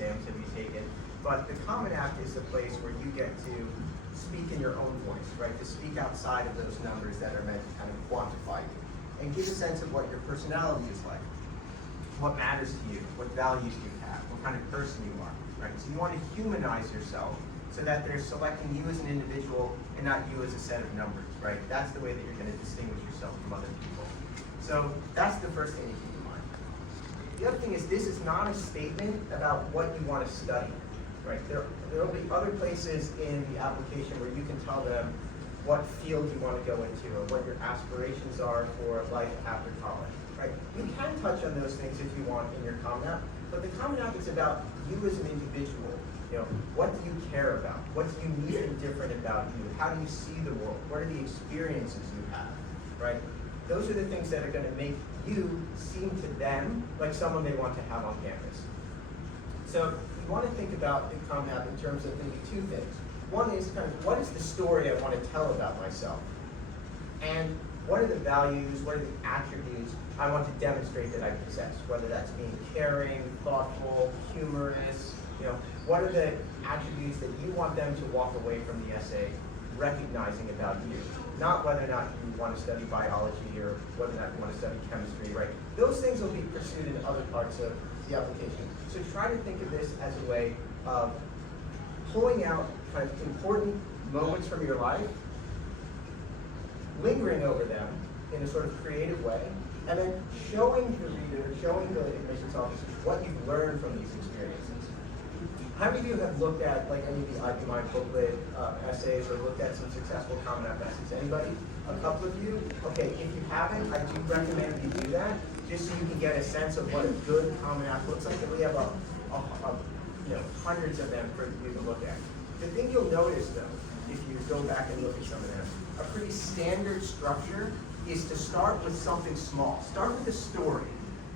exams have you taken? But the Common App is the place where you get to speak in your own voice, right? To speak outside of those numbers that are meant to kind of quantify you and give a sense of what your personality is like, what matters to you, what values you have, what kind of person you are, right? So you want to humanize yourself so that they're selecting you as an individual and not you as a set of numbers, right? That's the way that you're going to distinguish yourself from other people. So that's the first thing to keep in mind. The other thing is this is not a statement about what you want to study, right? There will be other places in the application where you can tell them what field you want to go into or what your aspirations are for life after college, right? You can touch on those things if you want in your Common App, but the Common App is about you as an individual. You know, what do you care about? What's unique and different about you? How do you see the world? What are the experiences you have, right? Those are the things that are going to make you seem to them like someone they want to have on campus. So you want to think about the Common App in terms of maybe two things. One is kind of what is the story I want to tell about myself? And what are the values, what are the attributes I want to demonstrate that I possess? Whether that's being caring, thoughtful, humorous, you know, what are the attributes that you want them to walk away from the essay recognizing about you? Not whether or not you want to study biology or whether or not you want to study chemistry, right? Those things will be pursued in other parts of the application. So try to think of this as a way of pulling out kind of important moments from your life, lingering over them in a sort of creative way, and then showing the reader, showing the admissions officers what you've learned from these experiences. How many of you have looked at like any of the Ivymind booklet essays or looked at some successful Common App essays? Anybody? A couple of you? Okay, if you haven't, I do recommend you do that, just so you can get a sense of what a good Common App looks like. And we have hundreds of them for you to look at. The thing you'll notice though, if you go back and look at some of them, a pretty standard structure is to start with something small. Start with a story.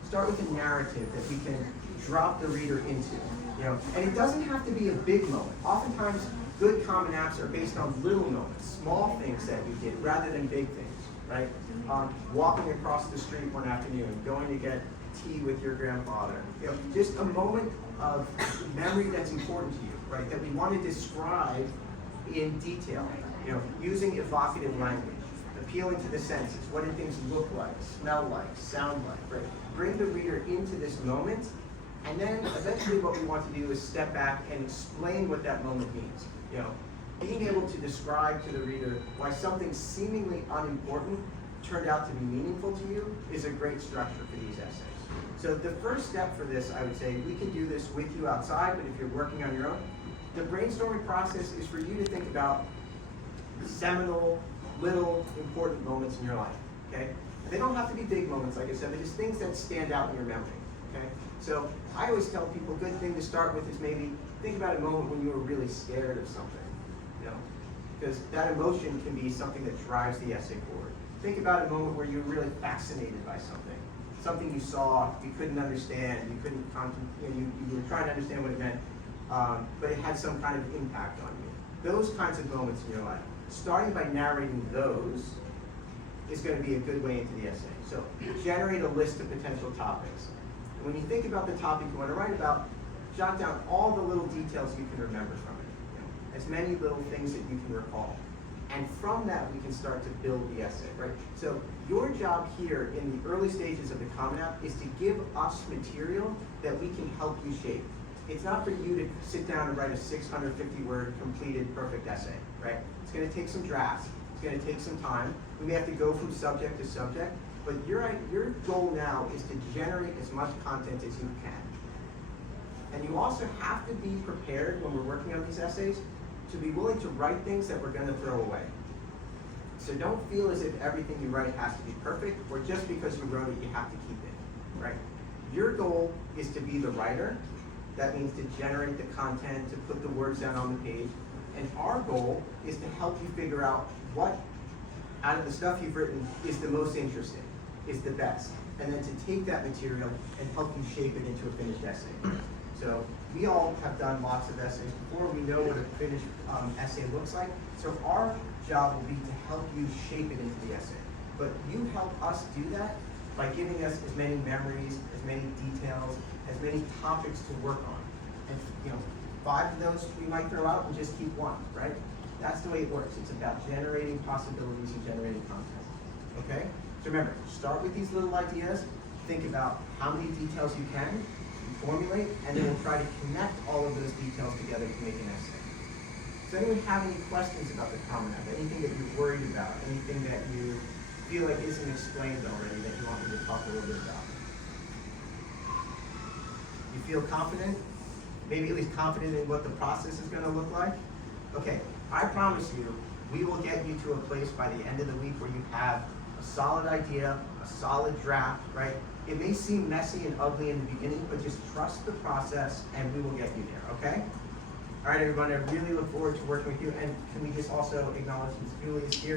Start with a narrative that we can drop the reader into. You know, and it doesn't have to be a big moment. Oftentimes, good Common Apps are based on little moments, small things that you did, rather than big things, right? Walking across the street one afternoon, going to get tea with your grandfather. You know, just a moment of memory that's important to you, right? That we want to describe in detail. You know, using evocative language, appealing to the senses. What do things look like, smell like, sound like, right? Bring the reader into this moment. And then eventually what we want to do is step back and explain what that moment means. You know, being able to describe to the reader why something seemingly unimportant turned out to be meaningful to you is a great structure for these essays. So the first step for this, I would say, we can do this with you outside, but if you're working on your own, the brainstorming process is for you to think about seminal, little, important moments in your life, okay? They don't have to be big moments, like I said, they're just things that stand out in your memory, okay? So I always tell people a good thing to start with is maybe think about a moment when you were really scared of something, you know, because that emotion can be something that drives the essay forward. Think about a moment where you were really fascinated by something you saw, you couldn't understand, you couldn't, you were trying to understand what it meant, but it had some kind of impact on you. Those kinds of moments in your life. Starting by narrating those is going to be a good way into the essay. So generate a list of potential topics. When you think about the topic you want to write about, jot down all the little details you can remember from it. You know, as many little things that you can recall. And from that, we can start to build the essay, right? So your job here in the early stages of the Common App is to give us material that we can help you shape. It's not for you to sit down and write a 650-word completed perfect essay, right? It's going to take some drafts. It's going to take some time. We may have to go from subject to subject. But your goal now is to generate as much content as you can. And you also have to be prepared when we're working on these essays to be willing to write things that we're going to throw away. So don't feel as if everything you write has to be perfect, or just because you wrote it, you have to keep it, right? Your goal is to be the writer. That means to generate the content, to put the words down on the page. And our goal is to help you figure out what out of the stuff you've written is the most interesting, is the best, and then to take that material and help you shape it into a finished essay. So we all have done lots of essays before. We know what a finished essay looks like. So our job will be to help you shape it into the essay. But you help us do that by giving us as many memories, as many details, as many topics to work on. And 5 of those we might throw out and just keep 1, right? That's the way it works. It's about generating possibilities and generating content, okay? So remember, start with these little ideas, think about how many details you can, formulate, and then we'll try to connect all of those details together to make an essay. Does anyone have any questions about the Common App? Anything that you're worried about? Anything that you feel like isn't explained already that you want me to talk a little bit about? You feel confident? Maybe at least confident in what the process is going to look like? Okay, I promise you, we will get you to a place by the end of the week where you have a solid idea, a solid draft, right? It may seem messy and ugly in the beginning, but just trust the process and we will get you there, okay? All right, everyone, I really look forward to working with you. And can we just also acknowledge Ms. Julie is here?